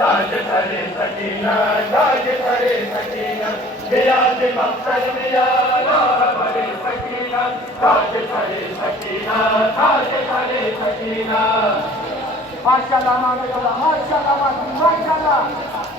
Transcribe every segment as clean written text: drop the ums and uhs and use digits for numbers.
ताज सरे सकीना ताज सरे सकीना रियाज मक्तल मिया राह बरे सकीना ताज सरे सकीना ताज सरे सकीना माशाअल्लाह माशाअल्लाह माशाअल्लाह माशाअल्लाह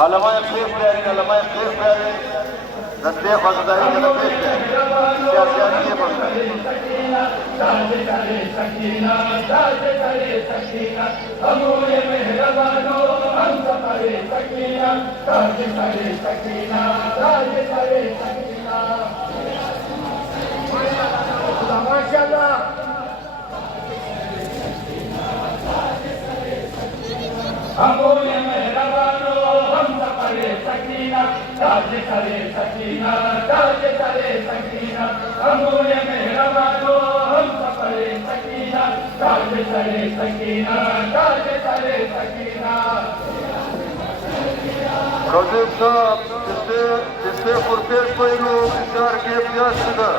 علماء خير بلاري علماء خير بلاري نتيخ وزداري نتيخ سياسيان كيف سكينة تاج سرے سكينة تاج سرے سكينة أمور مهربانو أنت سرے سكينة تاج سرے سكينة تاج سرے سكينة ما شاء الله أمور مهربانو أنت سرے سكينة تاج سرے سكينة تاج سرے سكينة أمور مهربانو أنت سرے سكينة تاج سرے سكينة تاج سرے سكينة Kazım Saab, जिससे फुरफेर पहिलो विचार के अभ्यास सुना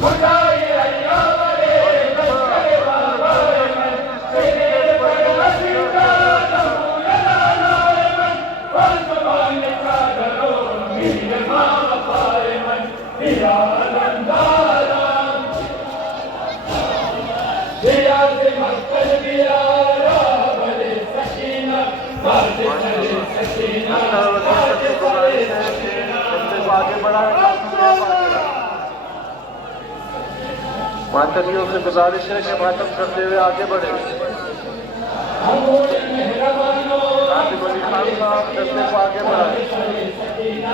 मुझाई अय्याम रे लश्कर बाबा मन तेरे पर हसीना नमूना नाए मन फर्मान का डरो मीर माँ पाए मन दिया लंदारा दिया से मक्कल दिया राह बरे सकीना ताज सरे सकीना ताज सरे सकीना आगे बढ़ाए मातमियों से गुजारिश है कि मातम करते हुए आगे बढ़े आसिफ अली खान साहब जल्दी को आगे बढ़ाए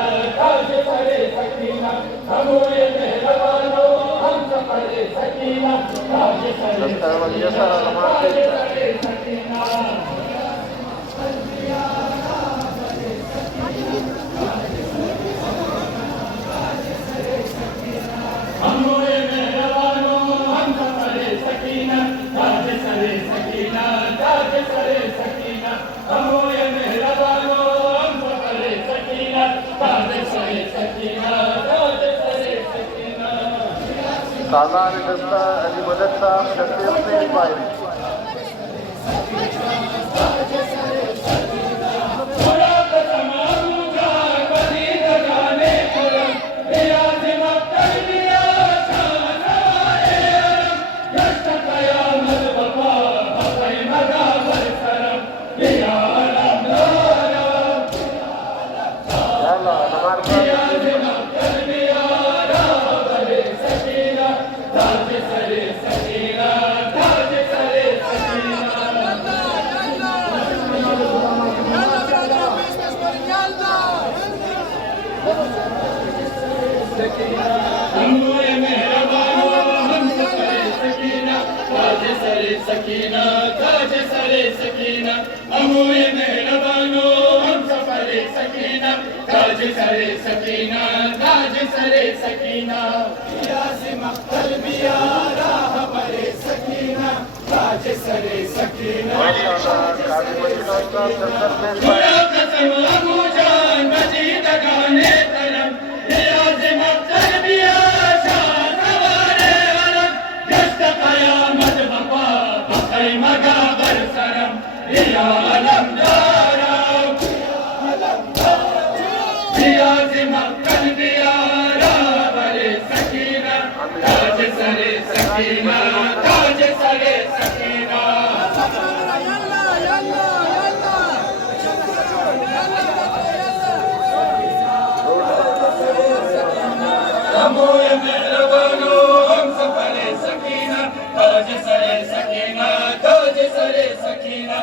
सालान दस्ता अली मदद साहब शक्ति से पाए सकीना ताज सरे सकीना अमूल मेहरबानो हम सफरे सकीना ताज सरे सकीना ताज सरे सकीना रियाज मक्तल मिया राह बरे सकीना ताज सरे सकीना खुदा कसम अबू जान मजीद गाने तरम रियाज मक्तल मिया शान सवारे अलम जस्त कयामत बपा मगा बरसरम या अलमदारा रियाज मक्कल दिया राह बरे सकीना ताज सरे सकीना ताज सरे सकीना अमूल मेहरबानो हम सफरे सकीना ताज सरे सकीना ताज सरे सकीना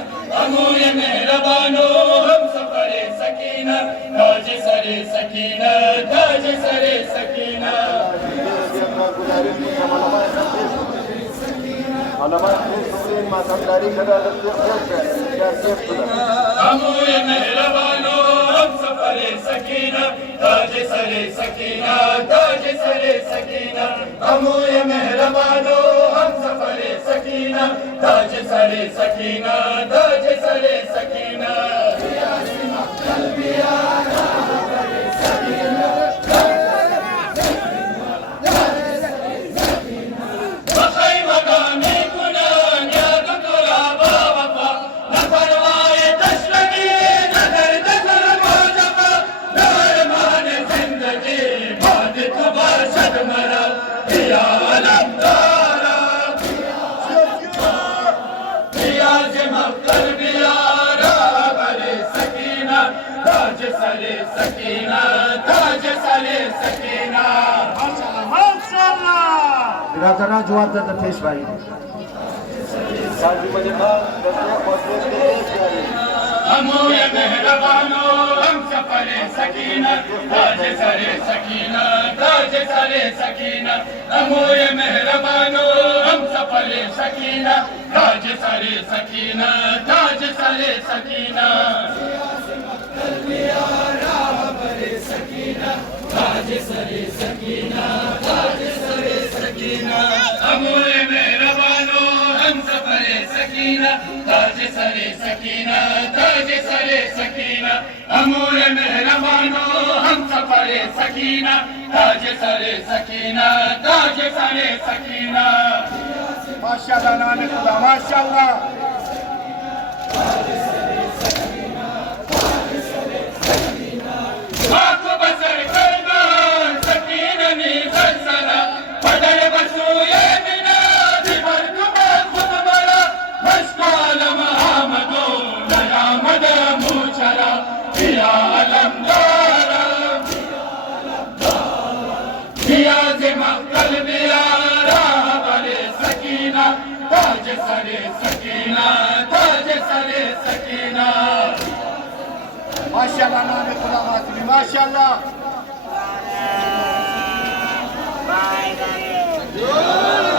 अमूय मेहरबानो हम सफरे सकीना ताज सरे सकीना ताज सरे सकीना अमूय मेहरबानो हम सफरे सकीना ताज सरे सकीना ताज सरे सकीना अमूय मेहरबानो हम सफरे सकीना ताज सरे सकीना ताज सरे सकीना ताज सरे सकीना ताज सरे सकीना जरा जवाब देता पेश भाई अमूय मेहरबानो हम सफरे सकीना ताज सरे सकीना ताज सरे सकीना अमूय मेहरबानो हम सफरे सकीना ताज सरे सकीना ताज सरे सकीना ताज सरे सकीना ताज सरे सकीना अमूय मेहरबानो हम सफरे सकीना ताज सरे सकीना ताज सरे सकीना अमूय मेहरबानो हम सफरे सकीना ताज सरे सकीना ताज सरे सकीना माशाल्लाह नाम खुदा माशाल्लाह ताज सरे सकीना ताज सरे सकीना माशाल्लाह नाम खुदा मातमी माशाल्लाह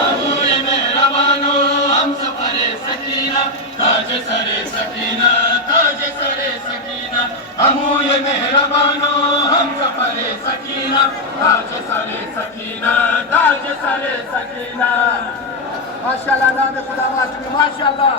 अमूय मेहरबानो हम सफरे सकीना ताज सरे सकीना ताज सरे सकीना अमूय मेहरबानो हम सफरे सकीना ताज सरे सकीना ताज सरे सकीना माशाल्लाह नाम खुदा मातमी माशाल्लाह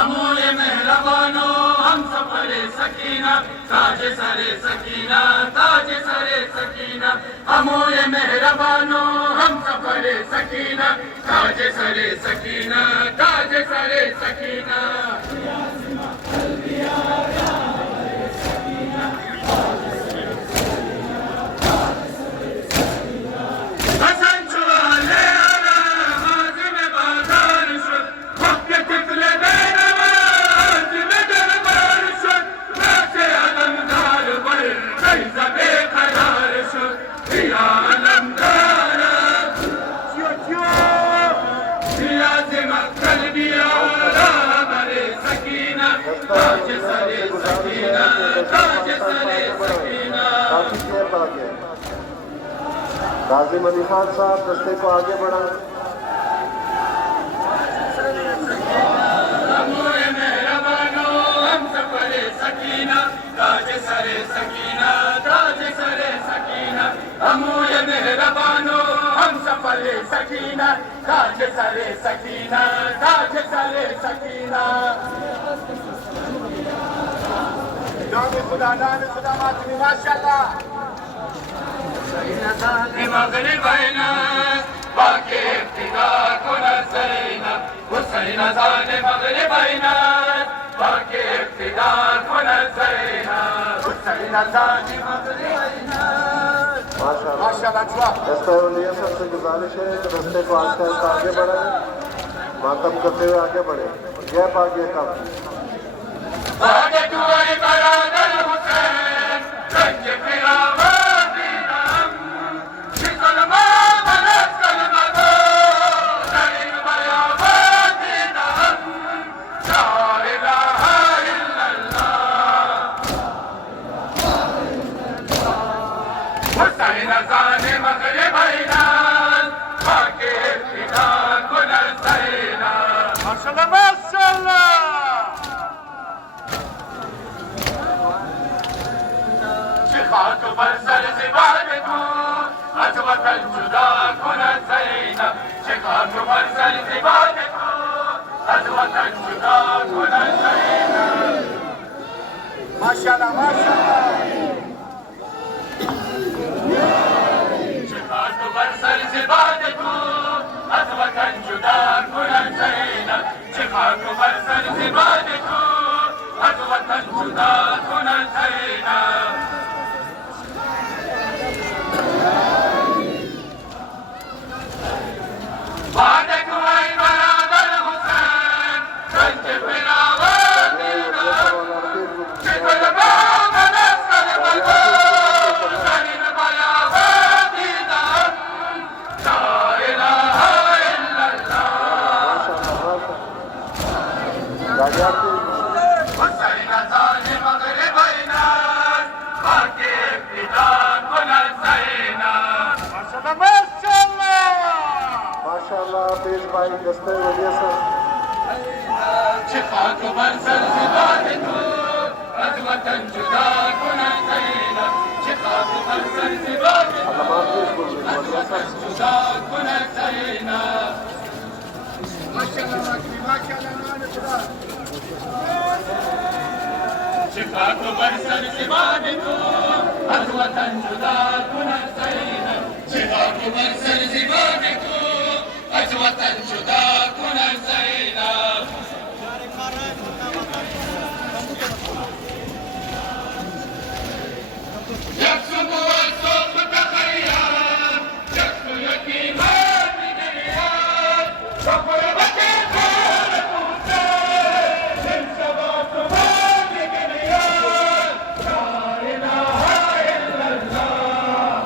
अमूय मेहरबानो हम सफरे सकीना ताज सरे सकीना ताज सरे सकीना अमूय मेहरबानो हम सफरे सकीना ताज सरे सकीना ताज सरे सकीना काज़िम अली खान साहब दस्ते को आगे बढ़ा अमूय मेहरबानो हम सफरे सकीना ताज सरे सकीना ताज सरे सकीना अमूय मेहरबानो हम सफरे सकीना ताज सरे सकीना ताज सरे सकीना नाम खुदा मातमी माशाल्लाह मगरिबैना बाके इब्तिदा कुनसैना हुसैन ज़ाने मगरिबैना बाके इब्तिदा कुनसैना हुसैन ज़ाने मगरिबैना माशाल्लाह दस्ता उलिया सबसे गुजारिश है कि दस्ते को आस्ते आस्ते आगे बढ़ाएं मातम करते हुए आगे बढ़े यह पागे कब برسر زبان تو از وطن جدا کند زینب شکاک برسر زبان تو از وطن جدا کند زینب ماشاءالله ماشاءالله شکاک برسر زبان تو از وطن جدا کند زینب شکاک برسر زبان تو از وطن جدا کند زینب माशाल्लाह पेश भाई दस्ते वलिया सर شفاك برسل زبادته از وطن جدا کند زینب شفاك برسل زبادته तमाम पेश बोल از وطن جدا کند زینب ماشاءالله ماشاءالله شفاك برسل زبادته از وطن جدا کند زینب شفاك برسل زبادته از وطن جدا کند زینب يكسب والصوت تخيل يكسب يتيمان من الرياض وقربة الكون تهتم من سبات مالك الرياض لا إله إلا الله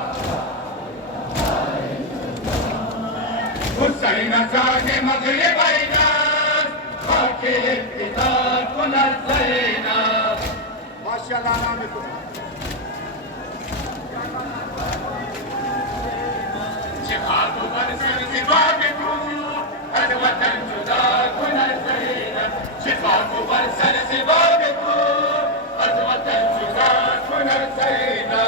حسين زاد مغرب الناس خاك الابتداء كنا زينب ماشاءالله نامكم شفاك برسل زبادته از وطن جدا کند زینب شفاك برسل زبادته از وطن جدا کند زینب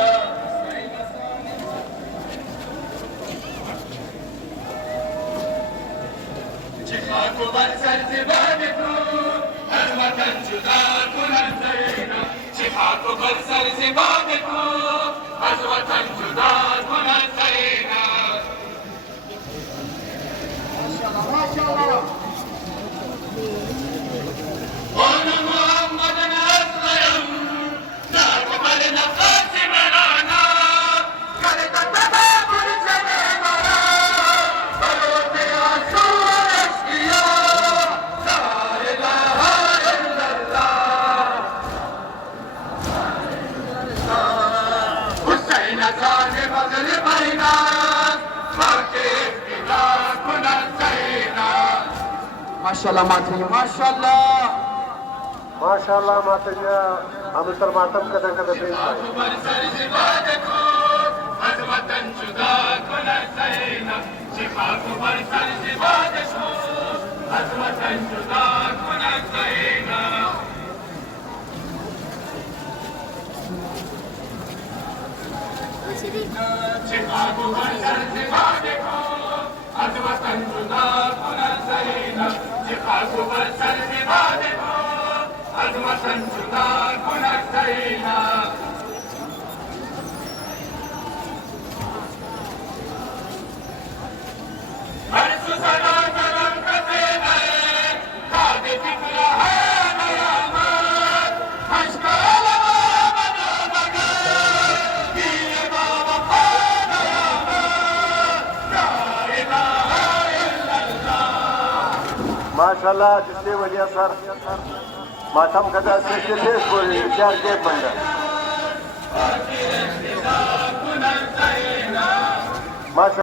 شفاك برسل زبادته از وطن جدا کند زینب شفاك برسل زبادته از وطن جدا کند زینب ماشاءالله وانا محمد اسلم نقبل نفس مرانا كانت تبابر سلامنا بروت عصور اشقياء لا اله الا الله حسين زاد مغرب الناس فاكر ابتداء كنا زينب माशाल्लाह माशाल्लाह माशाल्लाह मातरिया हम सर मातम कदर कदर पेश भाई برسل زبادته از وطن جدا کند زینب شفاك برسل زبادته از وطن جدا کند زینب شفاك برسل زبادته از وطن جدا کند زینب شفاك برسل زبادته از وطن جدا کند زینب هر سوزنا زنم کسیده داد فکرها نیامد اشکال آمد آمد دیه با وفا نیامد لا اله الا الله माशाल्लाह जिससे वलिया सर मातम कदर से पेश बोल रही है चार के बंदा माशा